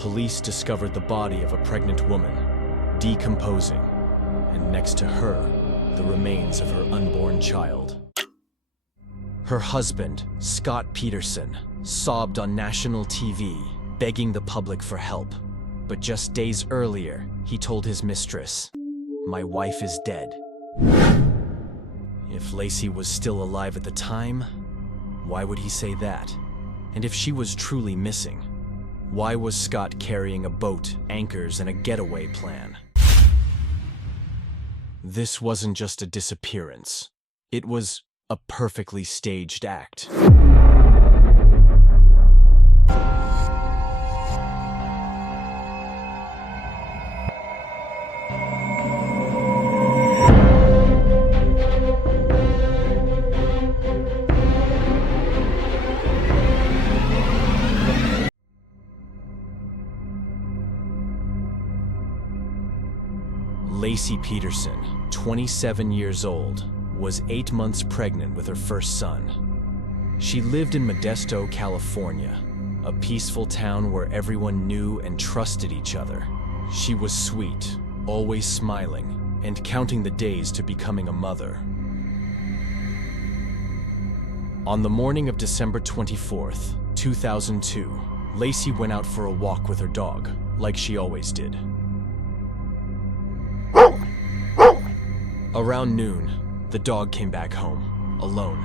police discovered the body of a pregnant woman, decomposing, and next to her, the remains of her unborn child. Her husband, Scott Peterson, sobbed on national TV, begging the public for help. But just days earlier, he told his mistress, "My wife is dead." If Lacey was still alive at the time, why would he say that? And if she was truly missing, why was Scott carrying a boat, anchors, and a getaway plan? This wasn't just a disappearance. It was a perfectly staged act. Lacey Peterson, 27 years old, was 8 months pregnant with her first son. She lived in Modesto, California, a peaceful town where everyone knew and trusted each other. She was sweet, always smiling, and counting the days to becoming a mother. On the morning of December 24th, 2002, Lacey went out for a walk with her dog, like she always did. Around noon, the dog came back home, alone.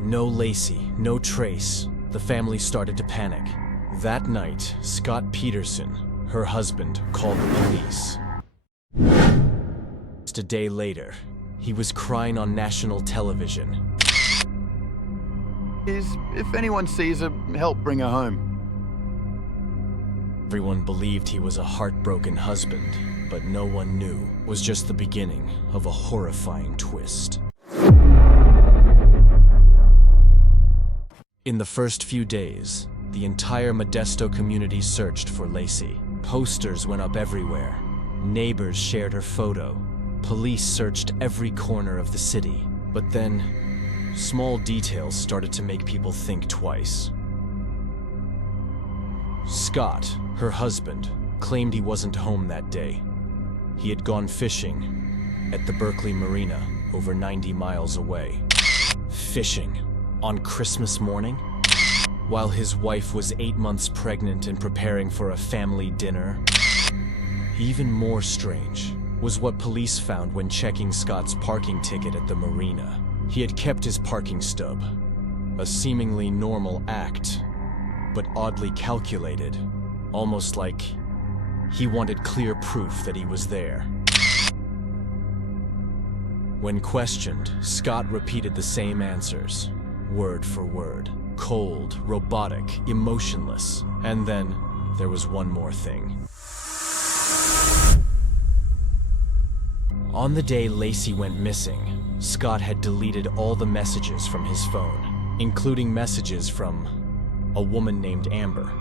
No Lacey, no trace. The family started to panic. That night, Scott Peterson, her husband, called the police. Just a day later, he was crying on national television. If anyone sees her, help bring her home. Everyone believed he was a heartbroken husband, but no one knew it was just the beginning of a horrifying twist. In the first few days, the entire Modesto community searched for Lacey. Posters went up everywhere. Neighbors shared her photo. Police searched every corner of the city. But then, small details started to make people think twice. Scott, her husband, claimed he wasn't home that day. He had gone fishing at the Berkeley Marina, over 90 miles away. Fishing on Christmas morning? While his wife was 8 months pregnant and preparing for a family dinner? Even more strange was what police found when checking Scott's parking ticket at the marina. He had kept his parking stub, a seemingly normal act, but oddly calculated, almost like he wanted clear proof that he was there. When questioned, Scott repeated the same answers, word for word. Cold, robotic, emotionless. And then there was one more thing. On the day Lacey went missing, Scott had deleted all the messages from his phone, including messages from a woman named Amber.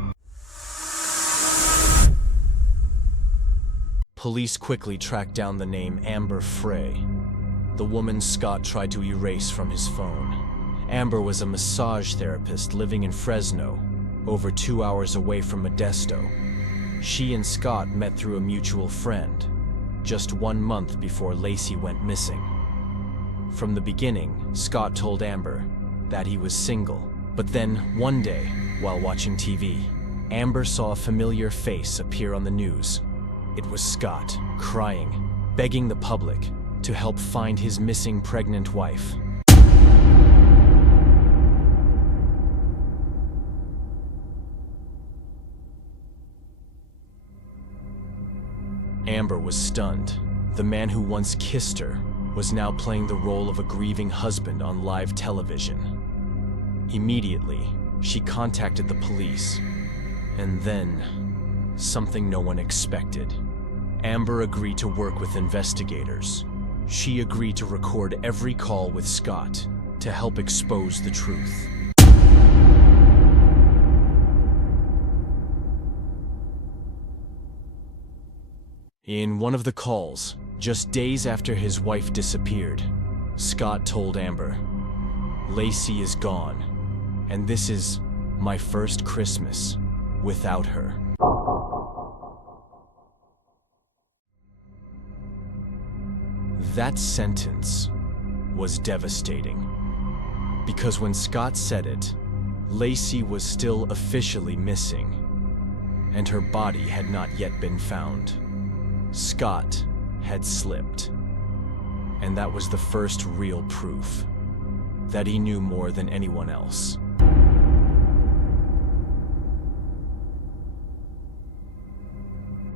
Police quickly tracked down the name Amber Frey, the woman Scott tried to erase from his phone. Amber was a massage therapist living in Fresno, over 2 hours away from Modesto. She and Scott met through a mutual friend, just 1 month before Lacey went missing. From the beginning, Scott told Amber that he was single. But then, one day, while watching TV, Amber saw a familiar face appear on the news. It was Scott, crying, begging the public to help find his missing pregnant wife. Amber was stunned. The man who once kissed her was now playing the role of a grieving husband on live television. Immediately, she contacted the police. And then, something no one expected. Amber agreed to work with investigators. She agreed to record every call with Scott to help expose the truth. In one of the calls, just days after his wife disappeared, Scott told Amber, "Lacey is gone, and this is My first Christmas without her. That sentence was devastating, because when Scott said it, Lacey was still officially missing, and her body had not yet been found. Scott had slipped, and that was the first real proof that he knew more than anyone else.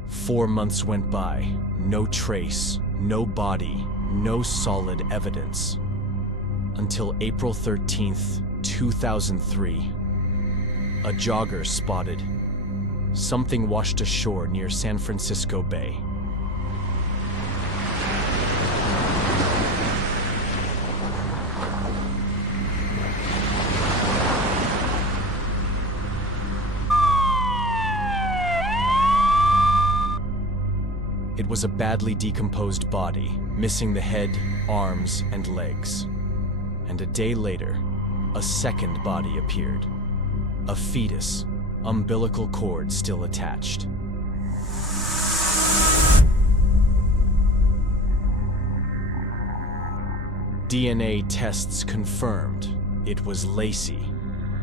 Four months went by, no trace, no body, no solid evidence. Until April 13th, 2003, a jogger spotted something washed ashore near San Francisco Bay. It was a badly decomposed body, missing the head, arms, and legs. And a day later, a second body appeared. A fetus, umbilical cord still attached. DNA tests confirmed it was Lacey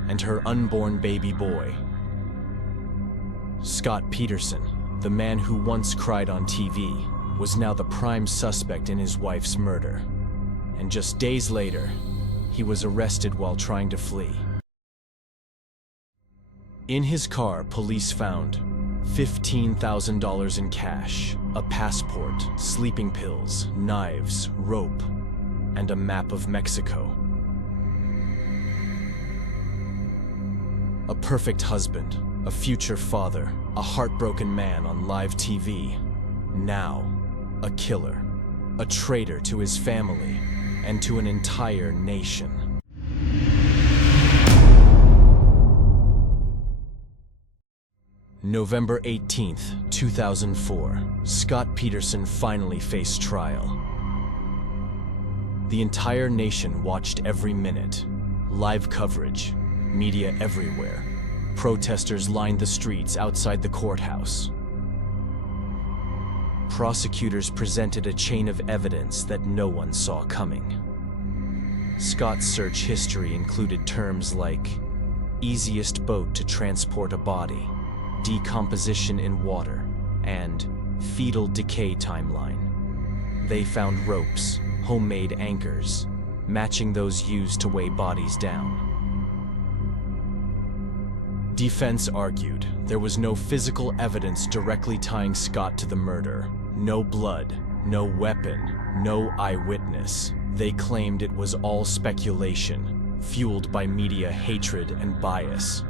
and her unborn baby boy. Scott Peterson, the man who once cried on TV, was now the prime suspect in his wife's murder. And just days later, he was arrested while trying to flee. In his car, police found $15,000 in cash, a passport, sleeping pills, knives, rope, and a map of Mexico. A perfect husband, a future father, a heartbroken man on live TV. Now, a killer, a traitor to his family and to an entire nation. November 18th, 2004, Scott Peterson finally faced trial. The entire nation watched every minute. Live coverage, media everywhere. Protesters lined the streets outside the courthouse. Prosecutors presented a chain of evidence that no one saw coming. Scott's search history included terms like easiest boat to transport a body, decomposition in water, and fetal decay timeline. They found ropes, homemade anchors, matching those used to weigh bodies down. Defense argued there was no physical evidence directly tying Scott to the murder. No blood, no weapon, no eyewitness. They claimed it was all speculation, fueled by media hatred and bias.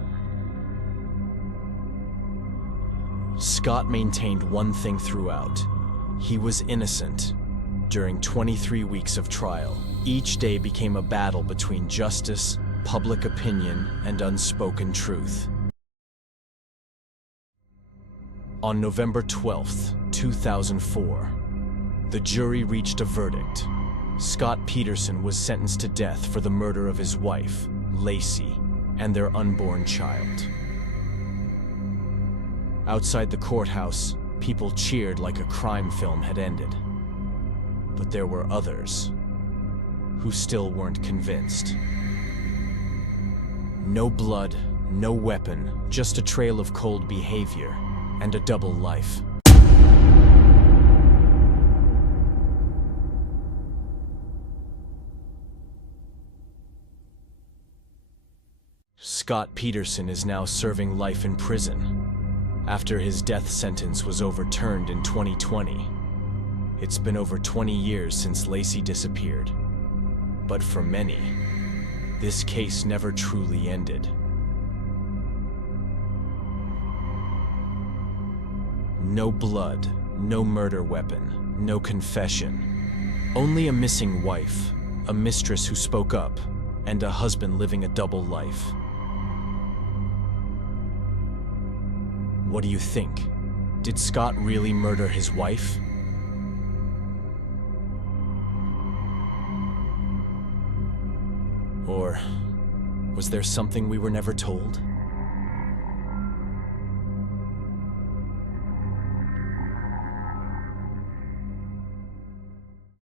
Scott maintained one thing throughout. He was innocent. During 23 weeks of trial, each day became a battle between justice, public opinion, and unspoken truth. On November 12th, 2004, the jury reached a verdict. Scott Peterson was sentenced to death for the murder of his wife, Lacey, and their unborn child. Outside the courthouse, people cheered like a crime film had ended. But there were others who still weren't convinced. No blood, no weapon, just a trail of cold behavior and a double life. Scott Peterson is now serving life in prison after his death sentence was overturned in 2020. It's been over 20 years since Lacey disappeared. But for many, this case never truly ended. No blood, no murder weapon, no confession. Only a missing wife, a mistress who spoke up, and a husband living a double life. What do you think? Did Scott really murder his wife? Or was there something we were never told?